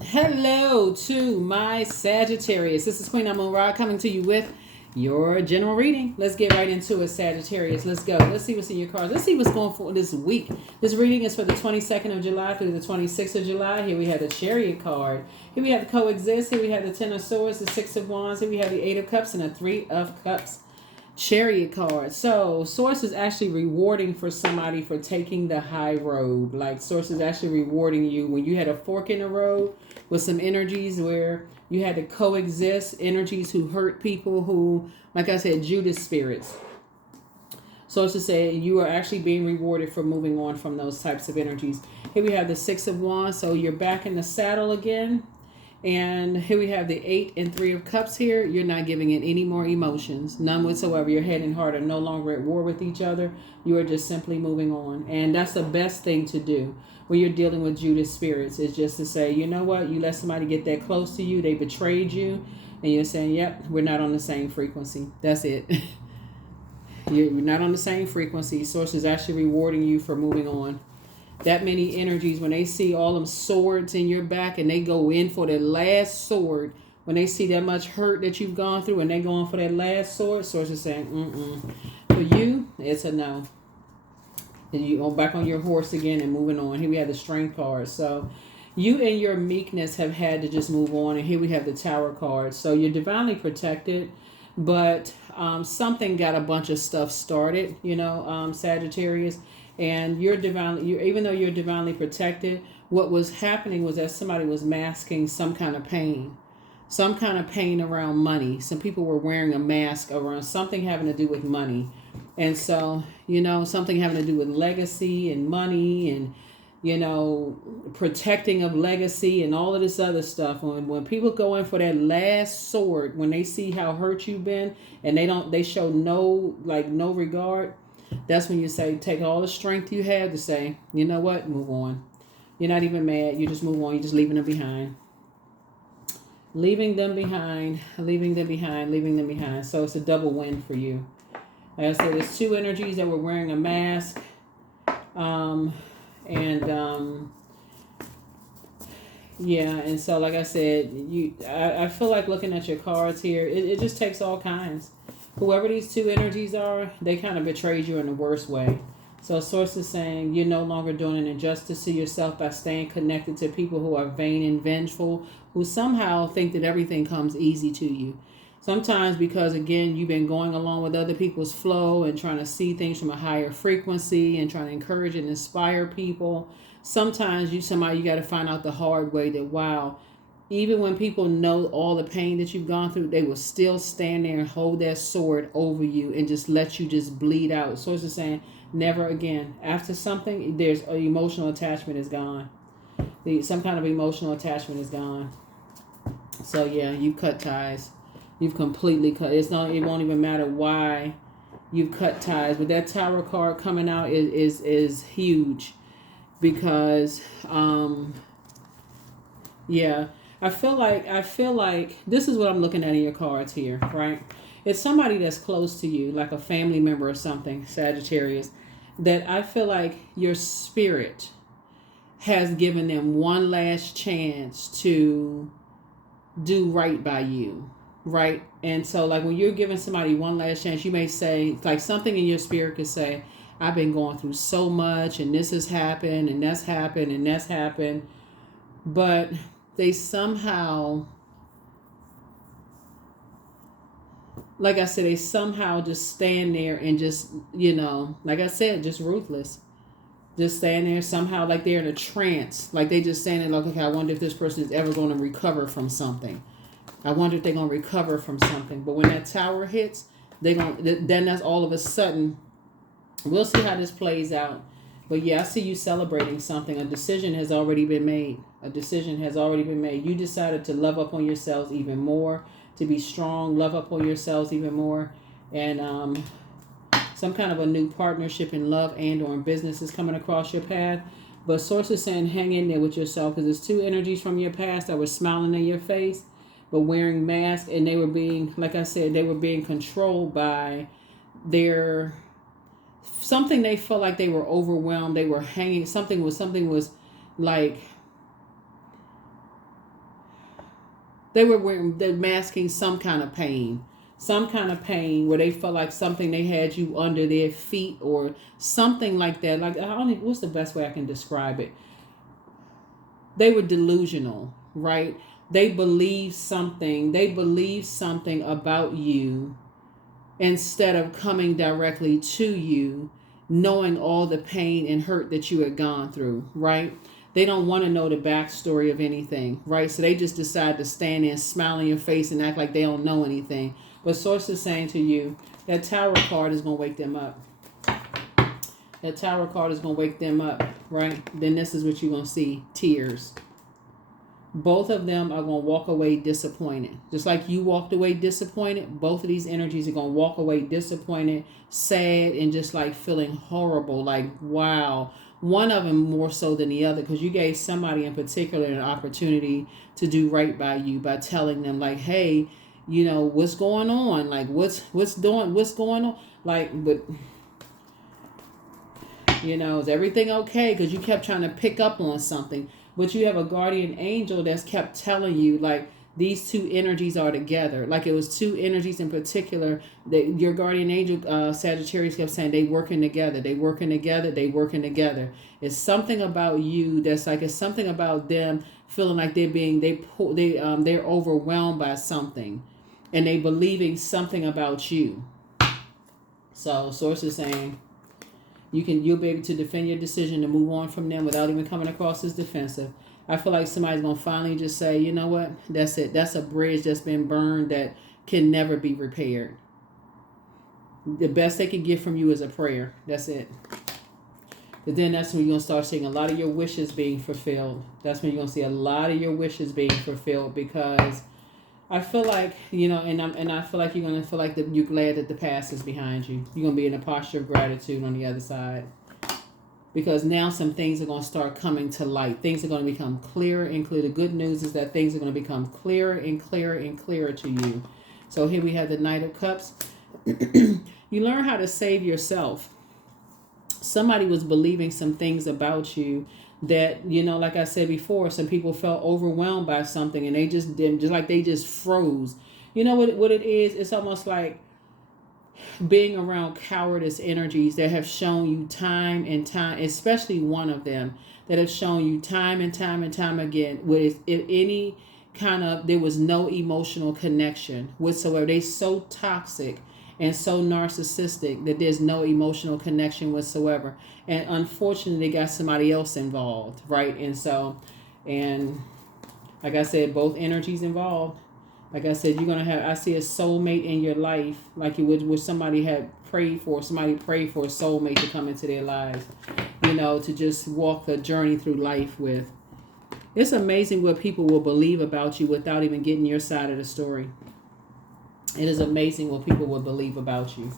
Hello to my Sagittarius. This is Queen Amun Ra coming to you with your general reading. Let's get right into it, Sagittarius. Let's go. Let's see what's in your cards. Let's see what's going for this week. This reading is for the 22nd of July through the 26th of July. Here we have the Chariot card. Here we have the Coexist. Here we have the Ten of Swords, the Six of Wands. Here we have the Eight of Cups and the Three of Cups. Chariot card. So Source is actually rewarding for somebody for taking the high road. Like Source is actually rewarding you when you had a fork in the road with some energies where you had to coexist, energies who hurt people, who, like I said, Judas spirits. Source is saying you are actually being rewarded for moving on from those types of energies. Here we have the Six of Wands. So you're back in the saddle again. And here we have the Eight and Three of Cups here. You're not giving it any more emotions. None whatsoever. Your head and heart are no longer at war with each other. You are just simply moving on. And that's the best thing to do when you're dealing with Judas spirits, is just to say, you know what? You let somebody get that close to you. They betrayed you. And you're saying, yep, we're not on the same frequency. That's it. You're not on the same frequency. Source is actually rewarding you for moving on. That many energies, when they see all them swords in your back and they go in for the last sword, when they see that much hurt that you've gone through and they go on for that last sword, Source is saying, For you, it's a no. And you go back on your horse again and moving on. Here we have the Strength card. So you and your meekness have had to just move on. And here we have the Tower card. So you're divinely protected, but something got a bunch of stuff started, Sagittarius. And even though you're divinely protected, what was happening was that somebody was masking some kind of pain. Some kind of pain around money. Some people were wearing a mask around something having to do with money. And so, something having to do with legacy and money and, protecting of legacy and all of this other stuff. When people go in for that last sword, when they see how hurt you've been and they show no regard, that's when you say, take all the strength you have to say, you know what, move on. You're not even mad. You just move on. You're just leaving them behind. Leaving them behind, leaving them behind, leaving them behind. So it's a double win for you. Like I said, there's two energies that were wearing a mask. And so like I said, I feel like looking at your cards here, it just takes all kinds. Whoever these two energies are, they kind of betrayed you in the worst way. So Source is saying you're no longer doing an injustice to yourself by staying connected to people who are vain and vengeful, who somehow think that everything comes easy to you. Sometimes because, again, you've been going along with other people's flow and trying to see things from a higher frequency and trying to encourage and inspire people. Sometimes you got to find out the hard way that, wow, even when people know all the pain that you've gone through, they will still stand there and hold that sword over you and just let you just bleed out. So it's just saying, never again. After something, there's an emotional attachment is gone. Some kind of emotional attachment is gone. So yeah, you cut ties. You've completely cut. It won't even matter why you've cut ties. But that Tower card coming out is huge because I feel like this is what I'm looking at in your cards here, right? It's somebody that's close to you, like a family member or something, Sagittarius, that I feel like your spirit has given them one last chance to do right by you, right? And so like when you're giving somebody one last chance, you may say, like something in your spirit could say, I've been going through so much and this has happened and that's happened and that's happened. But they somehow, like I said, they somehow just stand there and just, like I said, just ruthless. Just stand there somehow like they're in a trance. Like they just stand there like, okay, I wonder if this person is ever going to recover from something. I wonder if they're going to recover from something. But when that Tower hits, then that's all of a sudden, we'll see how this plays out. But yeah, I see you celebrating something. A decision has already been made. A decision has already been made. You decided to love up on yourselves even more, to be strong, love up on yourselves even more. And some kind of a new partnership in love and or in business is coming across your path. But Source is saying hang in there with yourself because there's two energies from your past that were smiling in your face but wearing masks, and they were being, like I said, they were being controlled by their something. They felt like they were overwhelmed. They were hanging. Something was like They're masking some kind of pain. Some kind of pain where they felt like something they had you under their feet or something like that. Like, what's the best way I can describe it? They were delusional, right? They believed something. They believed something about you instead of coming directly to you, knowing all the pain and hurt that you had gone through, right? They don't want to know the backstory of anything, right? So they just decide to stand there and smile in your face and act like they don't know anything. But Source is saying to you, that Tower card is going to wake them up. That Tower card is going to wake them up, right? Then this is what you're going to see. Tears. Both of them are going to walk away disappointed. Just like you walked away disappointed, both of these energies are going to walk away disappointed, sad, and just like feeling horrible. Like, wow. One of them more so than the other, because you gave somebody in particular an opportunity to do right by you by telling them like, hey, you know, what's going on? Like, what's going on? Like, but, you know, is everything okay? Because you kept trying to pick up on something. But you have a guardian angel that's kept telling you, like, these two energies are together. Like, it was two energies in particular that your guardian angel, Sagittarius, kept saying they working together. They working together. They working together. It's something about you that's like, it's something about them feeling like they're overwhelmed by something. And they believing something about you. So Source is saying you'll be able to defend your decision to move on from them without even coming across as defensive. I feel like somebody's gonna finally just say, you know what, that's it. That's a bridge that's been burned that can never be repaired. The best they can get from you is a prayer. That's it. But then that's when you're gonna start seeing a lot of your wishes being fulfilled. That's when you're gonna see a lot of your wishes being fulfilled, because I feel like, you know, and I feel like you're going to feel like you're glad that the past is behind you. You're going to be in a posture of gratitude on the other side. Because now some things are going to start coming to light. Things are going to become clearer and clearer. The good news is that things are going to become clearer and clearer and clearer to you. So here we have the Knight of Cups. You learn how to save yourself. Somebody was believing some things about you that, you know, like I said before, some people felt overwhelmed by something and they just didn't, they just froze. You know what it is? It's almost like being around cowardice energies that have shown you time and time, especially one of them that have shown you time and time and time again, with if any kind of, there was no emotional connection whatsoever. They so toxic and so narcissistic that there's no emotional connection whatsoever. And unfortunately, they got somebody else involved, right? And like I said, both energies involved. Like I said, I see a soulmate in your life, like you would where somebody had prayed for, somebody prayed for a soulmate to come into their lives, you know, to just walk a journey through life with. It's amazing what people will believe about you without even getting your side of the story. It is amazing what people will believe about you.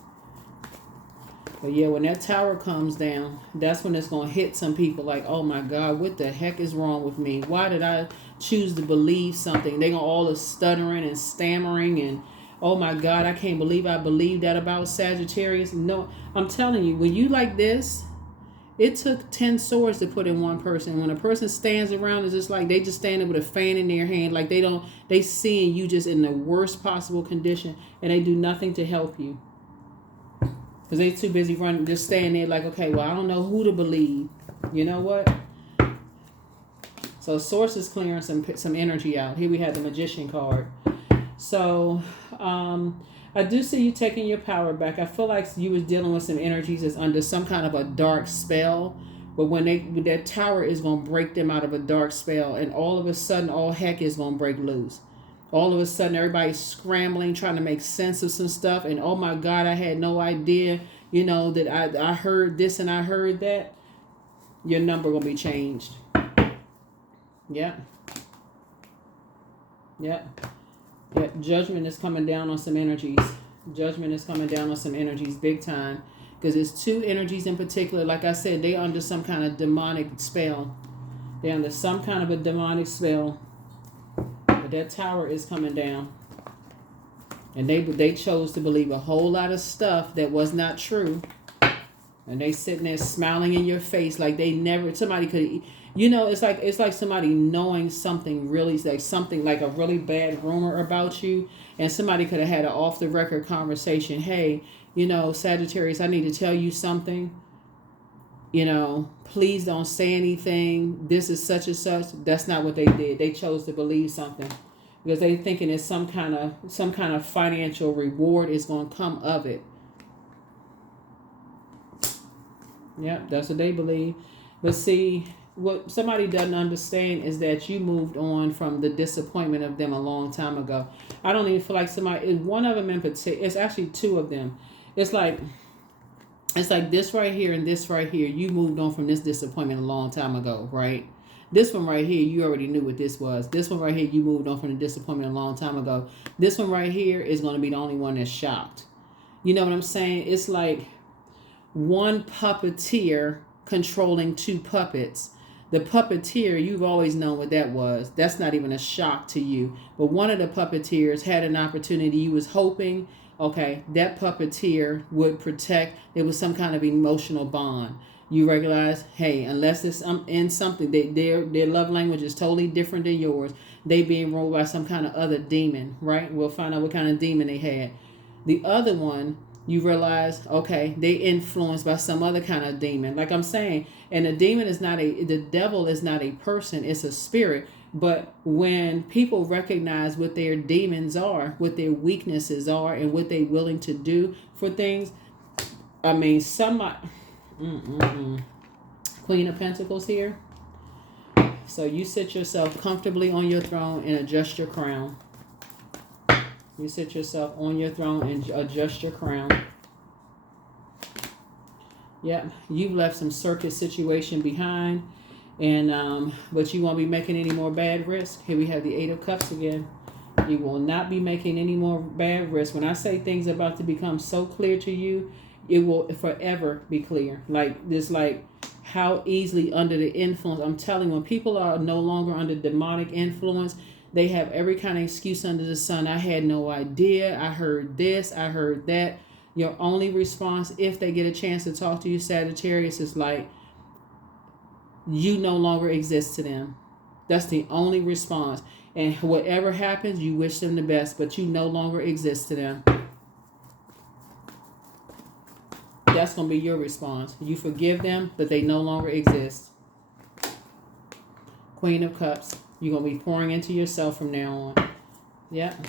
But yeah, when that Tower comes down, that's when it's going to hit some people like, oh my God, what the heck is wrong with me? Why did I choose to believe something? They're going to all stuttering and stammering and, oh my God, I can't believe I believed that about Sagittarius. No, I'm telling you, when you like this, it took 10 swords to put in one person. When a person stands around, it's just like they just standing with a fan in their hand, like they seeing you just in the worst possible condition, and they do nothing to help you. Because they too busy running, just staying there like, okay, well, I don't know who to believe. You know what? So Source is clearing some energy out. Here we have the Magician card. So, I do see you taking your power back. I feel like you was dealing with some energies that's under some kind of a dark spell. But when that Tower is going to break them out of a dark spell. And all of a sudden, all heck is going to break loose. All of a sudden, everybody's scrambling, trying to make sense of some stuff. And oh my God, I had no idea, you know, that I heard this and I heard that. Your number will be changed. Yeah. Yeah. Yeah, judgment is coming down on some energies. Judgment is coming down on some energies big time. Because it's two energies in particular. Like I said, they're under some kind of demonic spell. They're under some kind of a demonic spell. But that Tower is coming down. And they chose to believe a whole lot of stuff that was not true. And they sitting there smiling in your face like they never, somebody could, It's like somebody knowing something really, like something like a really bad rumor about you, and somebody could have had an off the record conversation. Hey, Sagittarius, I need to tell you something. Please don't say anything. This is such and such. That's not what they did. They chose to believe something because they thinking it's some kind of financial reward is going to come of it. Yep, that's what they believe. But see, what somebody doesn't understand is that you moved on from the disappointment of them a long time ago. I don't even feel like somebody, one of them in particular, it's actually two of them. It's like this right here and this right here. You moved on from this disappointment a long time ago, right? This one right here, you already knew what this was. This one right here, you moved on from the disappointment a long time ago. This one right here is going to be the only one that's shocked. You know what I'm saying? It's like one puppeteer controlling two puppets. The puppeteer, you've always known what that was. That's not even a shock to you. But one of the puppeteers had an opportunity. You was hoping, okay, that puppeteer would protect. It was some kind of emotional bond. You realize, hey, unless it's in something, their love language is totally different than yours. They being ruled by some kind of other demon, right? We'll find out what kind of demon they had. The other one, you realize, okay, they influenced by some other kind of demon. Like I'm saying, and the devil is not a person, it's a spirit. But when people recognize what their demons are, what their weaknesses are, and what they're willing to do for things, I mean, Queen of Pentacles here. So you sit yourself comfortably on your throne and adjust your crown. You sit yourself on your throne and adjust your crown. Yep, you've left some circus situation behind, and but you won't be making any more bad risk. Here we have the Eight of Cups again. You will not be making any more bad risk. When I say things are about to become so clear to you, it will forever be clear. Like this, like how easily under the influence. I'm telling you, when people are no longer under demonic influence, they have every kind of excuse under the sun. I had no idea. I heard this. I heard that. Your only response, if they get a chance to talk to you, Sagittarius, is like, you no longer exist to them. That's the only response. And whatever happens, you wish them the best, but you no longer exist to them. That's going to be your response. You forgive them, but they no longer exist. Queen of Cups. You're going to be pouring into yourself from now on. Yep.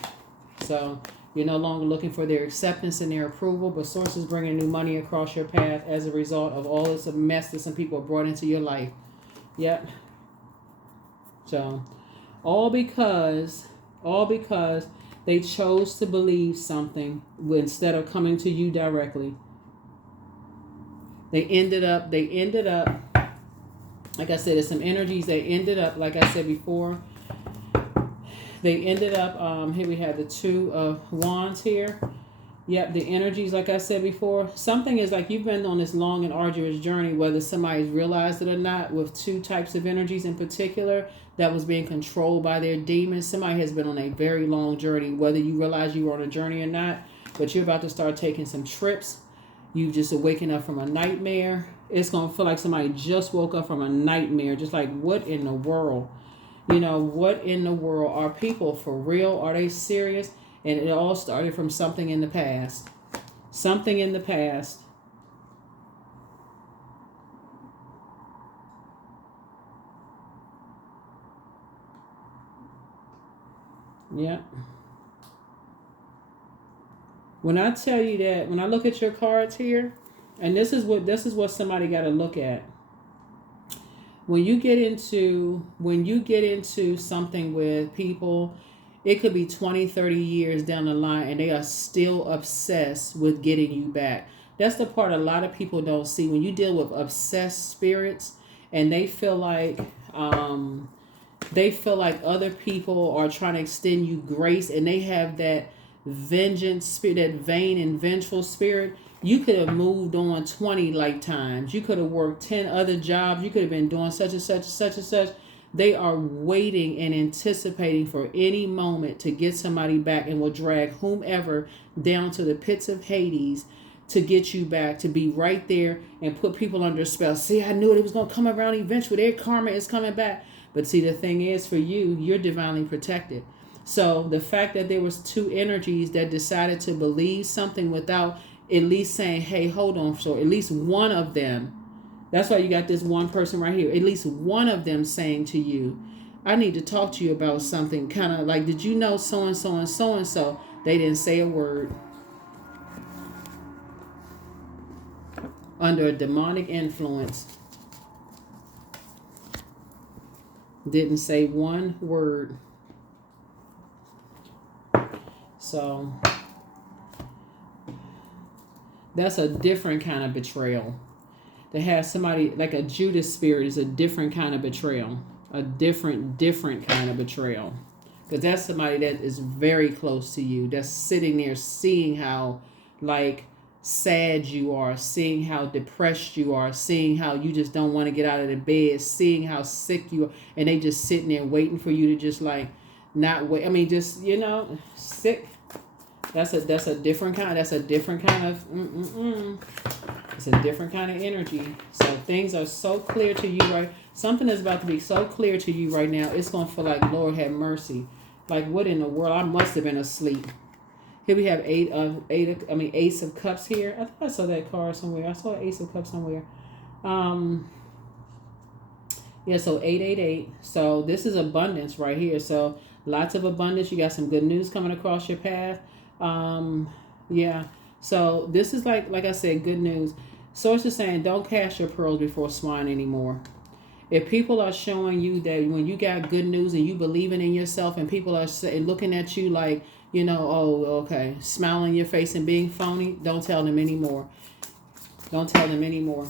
So you're no longer looking for their acceptance and their approval, but sources bringing new money across your path as a result of all this mess that some people have brought into your life. Yep. So all because they chose to believe something instead of coming to you directly. They ended up, like I said, there's some energies. They ended up, like I said before, they ended up, here we have the Two of Wands here. Yep, the energies, like I said before, something is like you've been on this long and arduous journey, whether somebody's realized it or not, with two types of energies in particular that was being controlled by their demons. Somebody has been on a very long journey, whether you realize you were on a journey or not, but you're about to start taking some trips. You just awaken up from a nightmare. It's going to feel like somebody just woke up from a nightmare. Just like, what in the world? What in the world? Are people for real? Are they serious? And it all started from something in the past. Something in the past. Yeah. When I tell you that, when I look at your cards here, and this is what somebody got to look at. When you get into something with people, it could be 20, 30 years down the line and they are still obsessed with getting you back. That's the part a lot of people don't see. When you deal with obsessed spirits and they feel like other people are trying to extend you grace, and they have that vengeance spirit, that vain and vengeful spirit. You could have moved on 20 lifetimes. You could have worked 10 other jobs. You could have been doing such and such and such and such. They are waiting and anticipating for any moment to get somebody back, and will drag whomever down to the pits of Hades to get you back, to be right there and put people under spell. See, I knew it was going to come around eventually. Their karma is coming back. But see, the thing is, for you, you're divinely protected. So the fact that there was two energies that decided to believe something without at least saying, hey, hold on. So at least one of them, that's why you got this one person right here, at least one of them saying to you, I need to talk to you about something. Kind of like, did you know so-and-so and so-and-so? They didn't say a word. Under a demonic influence. Didn't say one word. So that's a different kind of betrayal. To have somebody like a Judas spirit is a different kind of betrayal. A different kind of betrayal. Because that's somebody that is very close to you. That's sitting there seeing how like sad you are, seeing how depressed you are, seeing how you just don't want to get out of the bed, seeing how sick you are, and they just sitting there waiting for you to just like not wait. I mean, just, you know, sick. That's a different kind. That's a different kind of It's a different kind of energy. So things are so clear to you, right? Something is about to be so clear to you right now. It's gonna feel like, Lord have mercy. Like, what in the world? I must have been asleep. Here we have Ace of Cups here. I thought I saw that card somewhere. I saw Ace of Cups somewhere. Yeah, so 888. So this is abundance right here. So lots of abundance. You got some good news coming across your path. Yeah. So this is like I said, good news. Source is saying, don't cast your pearls before swine anymore. If people are showing you that when you got good news and you believing in yourself and people are looking at you like, you know, oh, okay, smiling your face and being phony, don't tell them anymore. Don't tell them anymore.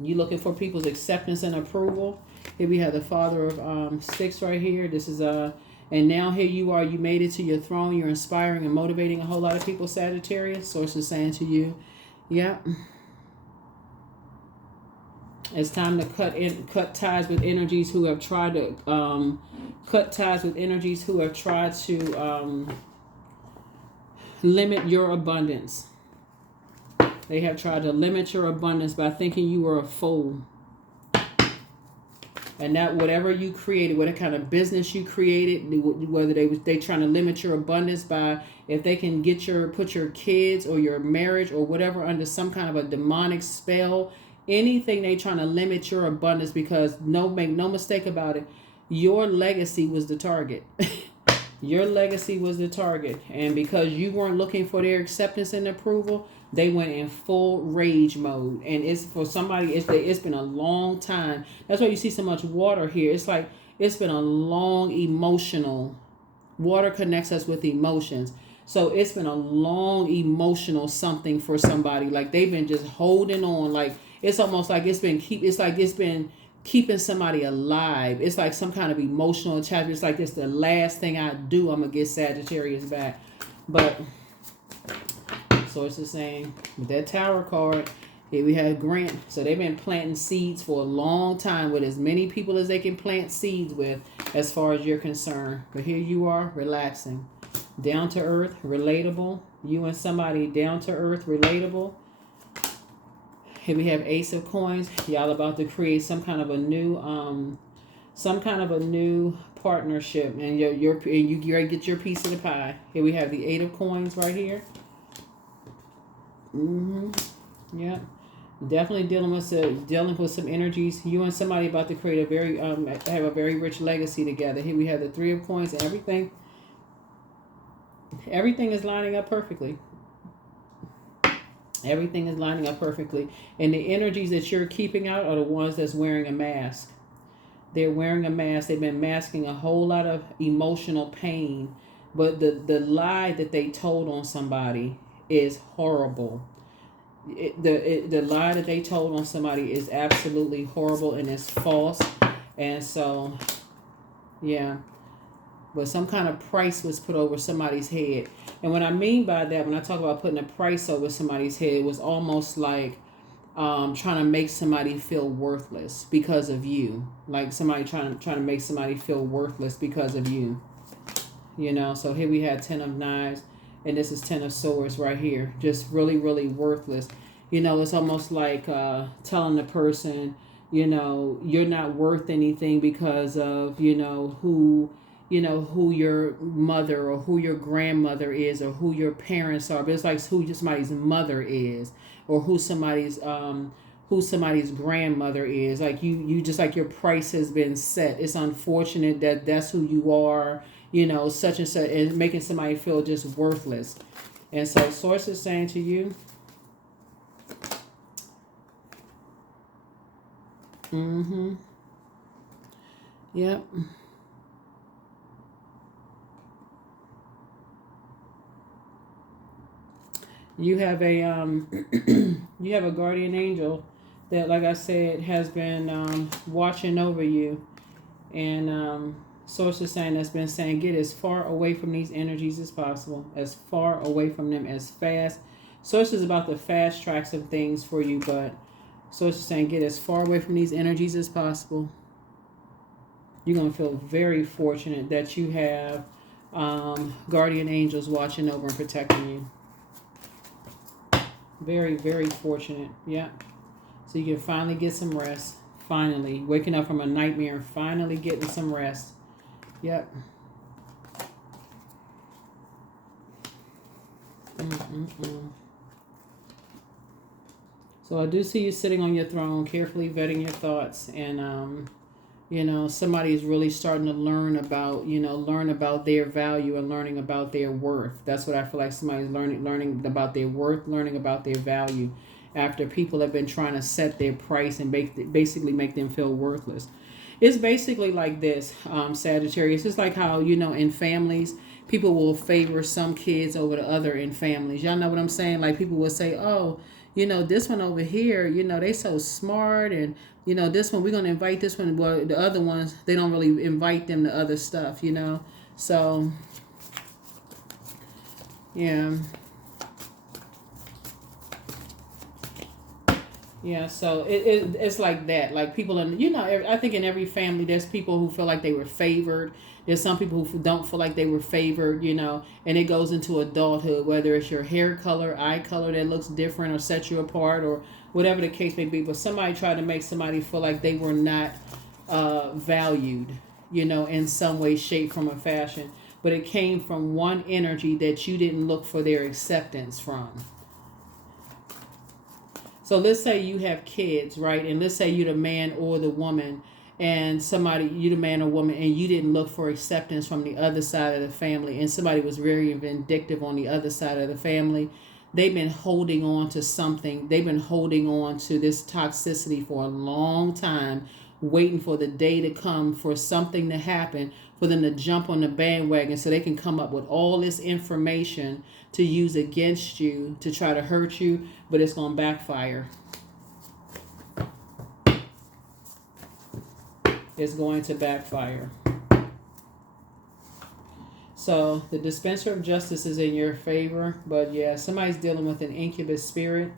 You looking for people's acceptance and approval. Here we have the Father of Sticks right here. This is and now here you are. You made it to your throne. You're inspiring and motivating a whole lot of people, Sagittarius. Source is saying to you, yeah. It's time to cut ties with energies who have tried to limit your abundance. They have tried to limit your abundance by thinking you were a fool. And that whatever you created, whatever kind of business you created, whether they trying to limit your abundance by if they can put your kids or your marriage or whatever under some kind of a demonic spell, anything they trying to limit your abundance, because make no mistake about it, your legacy was the target. Your legacy was the target. And because you weren't looking for their acceptance and approval, they went in full rage mode. And it's for somebody, it's been a long time. That's why you see so much water here. It's like it's been a long emotional. Water connects us with emotions. So it's been a long emotional something for somebody. Like they've been just holding on. Like it's almost like it's been keeping somebody alive. It's like some kind of emotional attachment. It's like it's the last thing I do. I'm gonna get Sagittarius back. But Source is saying with that Tower card, here we have Grant. So they've been planting seeds for a long time with as many people as they can plant seeds with, as far as you're concerned. But here you are, relaxing, down to earth, relatable. You and somebody down to earth, relatable. Here we have Ace of Coins. Y'all about to create some kind of a new partnership, and you get your piece of the pie. Here we have the Eight of Coins right here. Yeah, definitely dealing with some energies. You and somebody about to create have a very rich legacy together. Here we have the Three of Coins, and everything is lining up perfectly. Everything is lining up perfectly. And the energies that you're keeping out are the ones that's wearing a mask. They're wearing a mask. They've been masking a whole lot of emotional pain. But the lie that they told on somebody is horrible. The lie that they told on somebody is absolutely horrible and it's false. And so, yeah. But some kind of price was put over somebody's head. And what I mean by that, when I talk about putting a price over somebody's head, it was almost like trying to make somebody feel worthless because of you. Like somebody trying to make somebody feel worthless because of you. You know, so here we have 10 of Knives. And this is Ten of Swords right here. Just really, really worthless. You know, it's almost like telling the person, you know, you're not worth anything because of, you know, who your mother or who your grandmother is or who your parents are. But it's like who somebody's mother is or who somebody's grandmother is. Like you just like your price has been set. It's unfortunate that that's who you are, you know, such and such, and making somebody feel just worthless. And so Source is saying to you, yep. You have a you have a guardian angel that, like I said, has been watching over you, and Source is saying that's been saying get as far away from these energies as possible, as far away from them as fast. Source is about the fast track some things for you, but Source is saying get as far away from these energies as possible. You're gonna feel very fortunate that you have guardian angels watching over and protecting you. Very, very fortunate. Yeah. So you can finally get some rest. Finally. Waking up from a nightmare. Finally getting some rest. Yep. So I do see you sitting on your throne, carefully vetting your thoughts. And, you know, somebody is really starting to learn about, you know, learn about their value and learning about their worth. That's what I feel like somebody's learning about their worth, learning about their value after people have been trying to set their price and basically make them feel worthless. It's basically like this, Sagittarius. It's like how, you know, in families, people will favor some kids over the other in families. Y'all know what I'm saying? Like people will say, oh, you know, this one over here, you know, they so smart, and you know, this one, we're going to invite this one. Well, the other ones, they don't really invite them to other stuff, you know. So, yeah. Yeah, so it's like that. Like people in, you know, I think in every family, there's people who feel like they were favored. There's some people who don't feel like they were favored, you know, and it goes into adulthood, whether it's your hair color, eye color that looks different or sets you apart or whatever the case may be. But somebody tried to make somebody feel like they were not valued, you know, in some way, shape, form, or fashion. But it came from one energy that you didn't look for their acceptance from. So let's say you have kids, right? And let's say you're the man or the woman, and you the man or woman, and you didn't look for acceptance from the other side of the family, and somebody was very vindictive on the other side of the family. They've been holding on to something. They've been holding on to this toxicity for a long time, waiting for the day to come for something to happen, for them to jump on the bandwagon so they can come up with all this information to use against you to try to hurt you, but it's going to backfire. It's going to backfire. So the dispenser of justice is in your favor, but yeah, somebody's dealing with an incubus spirit.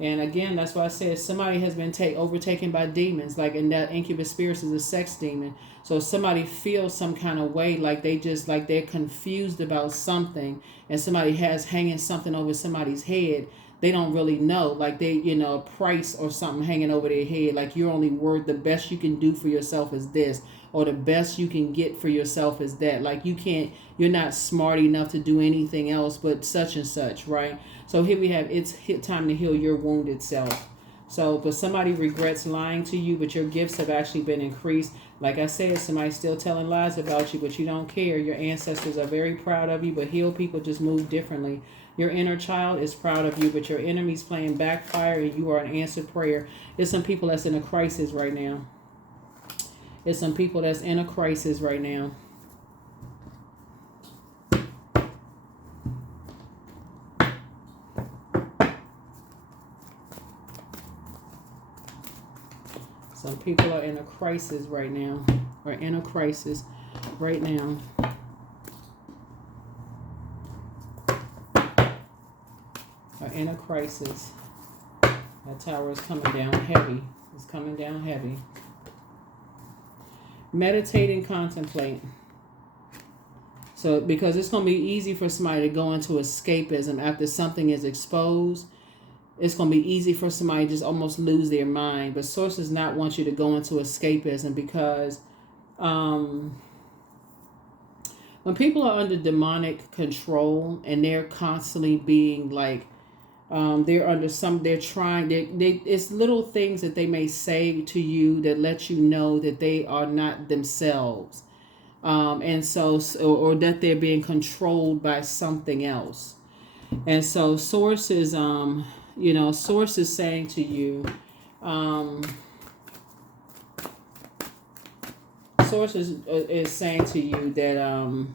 And again, that's why I said somebody has been overtaken by demons. Like, and that incubus spirit is a sex demon. So somebody feels some kind of way, like they're confused about something, and somebody has hanging something over somebody's head. They don't really know, like they, you know, a price or something hanging over their head. Like you're only worth, the best you can do for yourself is this, or the best you can get for yourself is that. Like you're not smart enough to do anything else but such and such, right? So here we have, it's time to heal your wounded self. So, but somebody regrets lying to you, but your gifts have actually been increased. Like I said, somebody's still telling lies about you, but you don't care. Your ancestors are very proud of you, but healed people just move differently. Your inner child is proud of you, but your enemy's playing backfire, and you are an answered prayer. There's some people that's in a crisis right now. There's some people that's in a crisis right now. Some people are in a crisis right now, or in a crisis right now. Are in a crisis. That tower is coming down heavy. It's coming down heavy. Meditate and contemplate. So because it's going to be easy for somebody to go into escapism after something is exposed. It's going to be easy for somebody to just almost lose their mind. But source does not want you to go into escapism because when people are under demonic control and they're constantly being like, they're trying, it's little things that they may say to you that let you know that they are not themselves. And so, or that they're being controlled by something else. And so source is, source is saying to you, source is saying to you that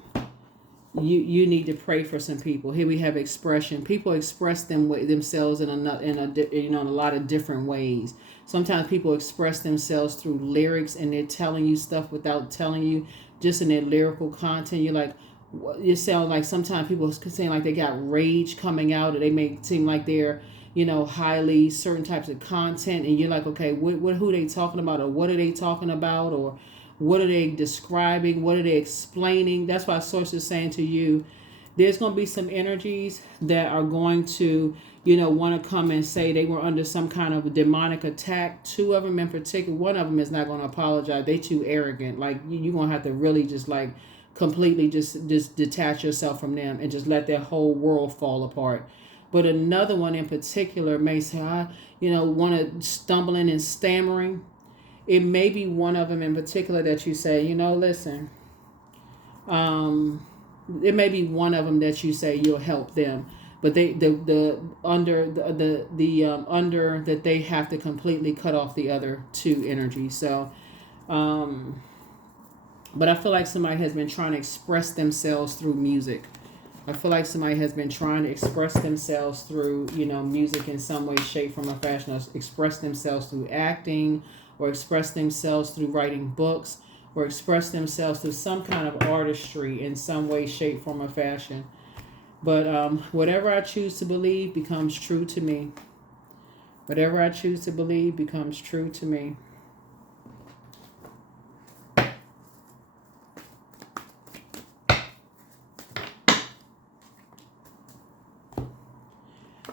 you need to pray for some people. Here we have expression. People express themselves in a lot of different ways. Sometimes people express themselves through lyrics, and they're telling you stuff without telling you, just in their lyrical content. You're like, it sounds like sometimes people saying like they got rage coming out, or they may seem like they're highly certain types of content, and you're like, okay, who are they talking about, or what are they talking about, or what are they describing? What are they explaining? That's why source is saying to you, there's going to be some energies that are going to, want to come and say they were under some kind of a demonic attack. Two of them in particular, one of them is not going to apologize. They too arrogant. Like you're going to have to really just like completely just detach yourself from them and just let their whole world fall apart. But another one in particular may say, want to stumbling and stammering. It may be one of them in particular that you say, listen, it may be one of them that you say you'll help them, but under that they have to completely cut off the other two energies. So, but I feel like somebody has been trying to express themselves through music. I feel like somebody has been trying to express themselves through, music in some way, shape, form, or fashion, or express themselves through acting, or express themselves through writing books, or express themselves through some kind of artistry in some way, shape, form, or fashion. But whatever I choose to believe becomes true to me. Whatever I choose to believe becomes true to me.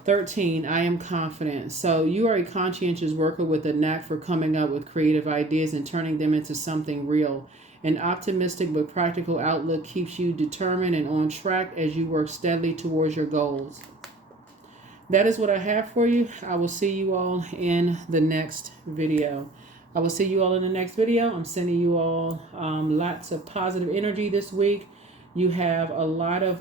"13, I am confident." So you are a conscientious worker with a knack for coming up with creative ideas and turning them into something real. An optimistic but practical outlook keeps you determined and on track as you work steadily towards your goals. That is what I have for you. I will see you all in the next video. I'm sending you all lots of positive energy this week. You have a lot of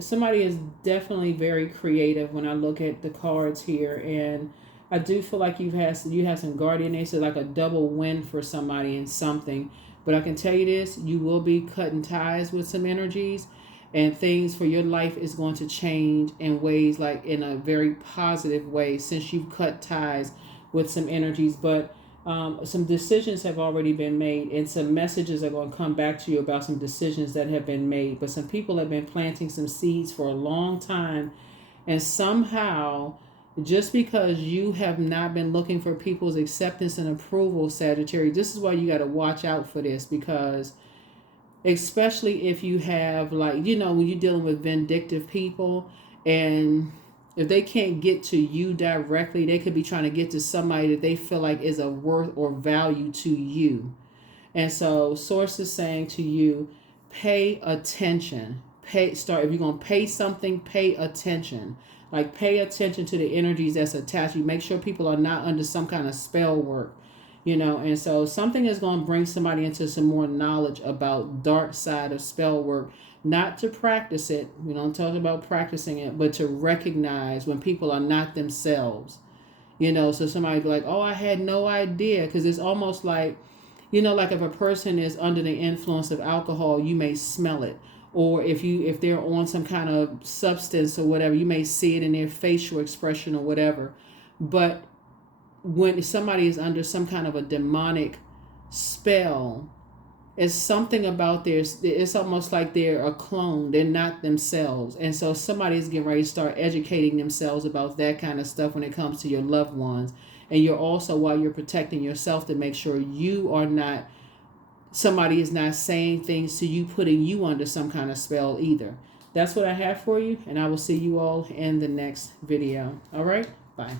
somebody is definitely very creative when I look at the cards here, and I do feel like you have some guardian angels, like a double win for somebody in something. But I can tell you this, you will be cutting ties with some energies, and things for your life is going to change in ways, like in a very positive way, since you've cut ties with some energies. But some decisions have already been made, and some messages are going to come back to you about some decisions that have been made. But some people have been planting some seeds for a long time, and somehow, just because you have not been looking for people's acceptance and approval, Sagittarius, this is why you got to watch out for this, because especially if you have, like, when you're dealing with vindictive people, and if they can't get to you directly, they could be trying to get to somebody that they feel like is of worth or value to you. And so source is saying to you, pay attention. If you're going to pay something, pay attention. Like, pay attention to the energies that's attached. You make sure people are not under some kind of spell work. And so something is going to bring somebody into some more knowledge about dark side of spell work. Not to practice it. We don't talk about practicing it, but to recognize when people are not themselves. So somebody be like, oh, I had no idea. Because it's almost like, like if a person is under the influence of alcohol, you may smell it. Or if they're on some kind of substance or whatever, you may see it in their facial expression or whatever. But when somebody is under some kind of a demonic spell, it's something about it's almost like they're a clone. They're not themselves. And so somebody's getting ready to start educating themselves about that kind of stuff when it comes to your loved ones. And you're also, while you're protecting yourself, to make sure you are not somebody is not saying things to you, putting you under some kind of spell either. That's what I have for you, and I will see you all in the next video. All right, bye.